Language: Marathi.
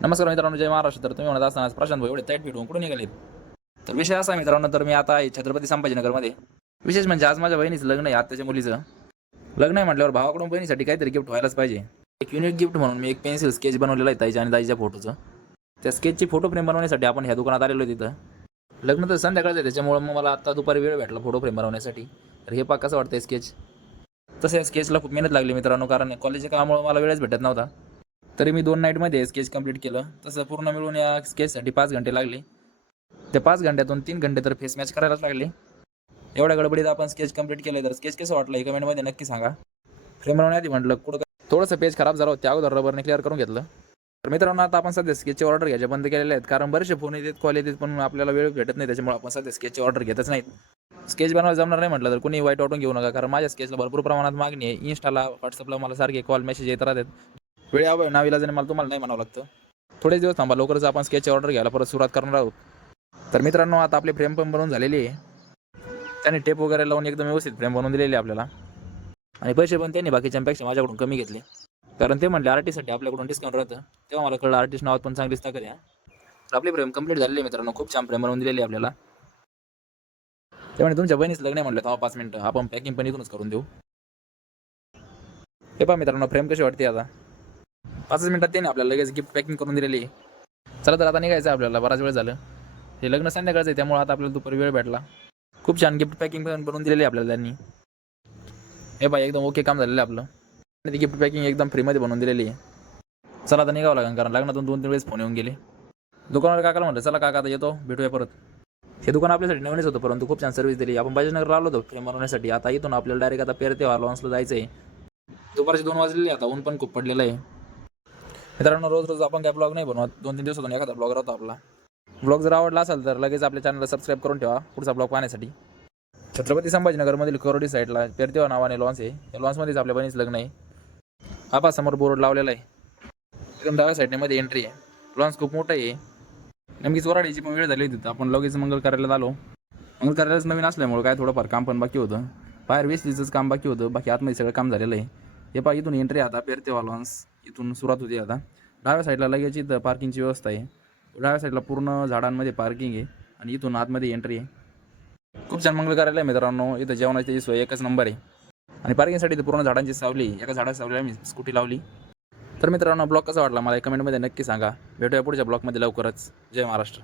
नमस्कार मित्रांनो, जय महाराष्ट्र. तर तुम्ही म्हणत असताना प्रशांत भाई एवढे टाईट फिटून कुठून निघालेत? तर विषय असा आहे मित्रांनो, तर मी आता आहे छत्रपती संभाजीनगरमध्ये. विशेष म्हणजे आज माझ्या बहिणीचं लग्न आहे, आत्याच्या मुलीचं लग्न आहे. म्हटल्यावर भावाकडून बहिणीसाठी काहीतरी गिफ्ट व्हायलाच पाहिजे. एक युनिक गिफ्ट म्हणून मी एक पेन्सिल स्केच बनवलेला आहे ताईच्या आणि दाईच्या फोटोचं. त्या स्केचची फोटो फ्रेम बनवण्यासाठी आपण ह्या दुकानात आलेलो आहे. तिथं लग्न तर संध्याकाळचं आहे, त्याच्यामुळं मग मला आता दुपारी वेळ भेटला फोटो फ्रेम बनवण्यासाठी. तर हे कसं वाटतं स्केच. तसं या स्केचला खूप मेहनत लागली मित्रांनो, कारण कॉलेजच्या कामामुळे मला वेळच भेटत नव्हता. तरी मी 2 नाईटमध्ये स्केच कंप्लीट केलं. तसं पूर्ण मिळून या स्केचसाठी 5 घंटे लागले. त्या 5 घंट्यातून 3 घंटे तर फेस मॅच करायलाच लागले. एवढ्या गडबडीत आपण स्केच कंप्लीट केलं. तर स्केच कसं वाटलं हे कमेंटमध्ये नक्की सांगा. फ्रेम बनवण्याआधी म्हटलं थोडंसं पेज खराब झालं होतं, त्या अगोदर रबरने क्लिअर करून घेतलं. तर मित्रांनो, आता आपण सध्या स्केचची ऑर्डर घ्यायच्या बंद केलेल्या आहेत, कारण बरेचसे फोन येतात, कॉल येतात, पण आपल्याला वेळ भेटत नाही. त्याच्यामुळे आपण सध्या स्केचची ऑर्डर घेतच नाहीत. स्केच बनवायला जमणार नाही म्हटलं तर कोणी वाईट वाटून घेऊ नका, कारण माझ्या स्केचला भरपूर प्रमाणात मागणी आहे. इंस्टाला, व्हॉट्सअपला मला सारखे कॉल मेसेज येत राहतात. वेळ नाविलाजाने मला तुम्हाला नाही म्हणावं लागतं. थोडेच दिवस थांबा, लवकरच आपण स्केचची ऑर्डर घ्यायला परत सुरुवात करणार आहोत. तर मित्रांनो, आता आपली फ्रेम पण बनवून झालेली आहे. त्याने टेप वगैरे लावून एकदम व्यवस्थित फ्रेम बनवून दिलेली आहे आपल्याला. आणि पैसे पण त्यांनी बाकीच्यांपेक्षा माझ्याकडून कमी घेतले, कारण ते म्हणले आर्टिस्टसाठी आपल्याकडून डिस्काउंट राहतं. तेव्हा मला कळलं आर्टिस्ट नावात पण चांगलीच ताकद आहे. तर आपली फ्रेम कंप्लीट झालेली आहे मित्रांनो, खूप छान फ्रेम बनवून दिलेली आहे आपल्याला. त्यामुळे तुमच्या बहिणीचं लग्न म्हटलं तेव्हा 5 मिनिटं आपण पॅकिंग पण इथूनच करून देऊ. हे पहा मित्रांनो, फ्रेम कशी वाटते आता. 5 मिनिटात त्याने आपल्याला लगेच गिफ्ट पॅकिंग करून दिलेली आहे. चला तर आता निघायचं आहे आपल्याला, बराच वेळ झालं. हे लग्न संध्याकाळचं आहे, त्यामुळे आता आपल्याला दुपारी वेळ भेटला. खूप छान गिफ्ट पॅकिंग पण बनवून दिलेली आहे आपल्याला त्यांनी. हे बाई एकदम ओके काम झालेलं आहे आपलं. ती गिफ्ट पॅकिंग एकदम फ्रीमध्ये बनवून दिलेली आहे. चला आता निघावं लागेल, कारण लग्नातून 2-3 वेळेस फोन येऊन गेले. दुकानावर काकाला म्हटलं चला काका आता येतो, भेटूया परत. हे दुकान आपल्यासाठी नवीनच होतं, परंतु खूप छान सर्व्हिस दिली. आपण बाजीनगरला आलो होतो फ्रेम बनवण्यासाठी. आता इथून आपल्याला डायरेक्ट आता पेरते लॉन्सला जायचं आहे. दुपारचे 2 वाजलेले, आता ऊन पण खूप पडलेलं आहे. मित्रांनो, रोज आपण काय ब्लॉग नाही बनवत, 2-3 दिवसातून एखादा ब्लॉग राहतो आपला. ब्लॉग जर आवडला असेल तर लगेच आपल्या चॅनलला सबस्क्राईब करून ठेवा पुढचा ब्लॉग पाहण्यासाठी. छत्रपती संभाजीनगरमधील करोडी साईडला पेरतेवा नावाने लॉन्स आहे. या लॉन्समध्येच आपल्या बहिणीचं लग्न आहे. हा समोर बोर्ड लावलेला आहे, एकदम डाव्या साईडने मध्ये एंट्री आहे. लॉन्स खूप मोठं आहे. नेमकीच वराडीची पण वेळ झाली होती, आपण लगेच मंगल कार्यालयात आलो. मंगल कार्यालयाच नवीन असल्यामुळे काय थोडंफार काम पण बाकी होतं. बाहेर वेस्टीचंच काम बाकी होतं, बाकी आतमध्ये सगळं काम झालेलं आहे. हे पहा, इथून एंट्री आता पेरतेवा लॉन्स, इथून सुरुवात होती. आता डाव्या साईडला लगेच इथं पार्किंगची व्यवस्था आहे. डाव्या साईडला पूर्ण झाडांमध्ये पार्किंग आहे आणि इथून आतमध्ये एंट्री आहे. खूप छान मंगल कार्यालय मित्रांनो. इथं जेवणाची सोय एकच नंबर आहे. आणि पार्किंगसाठी इथं पूर्ण झाडांची सावली, एका झाडाची सावलीला मी स्कूटी लावली. तर मित्रांनो, ब्लॉग कसा वाटला मला कमेंटमध्ये नक्की सांगा. भेटूया पुढच्या ब्लॉगमध्ये लवकरच. जय महाराष्ट्र.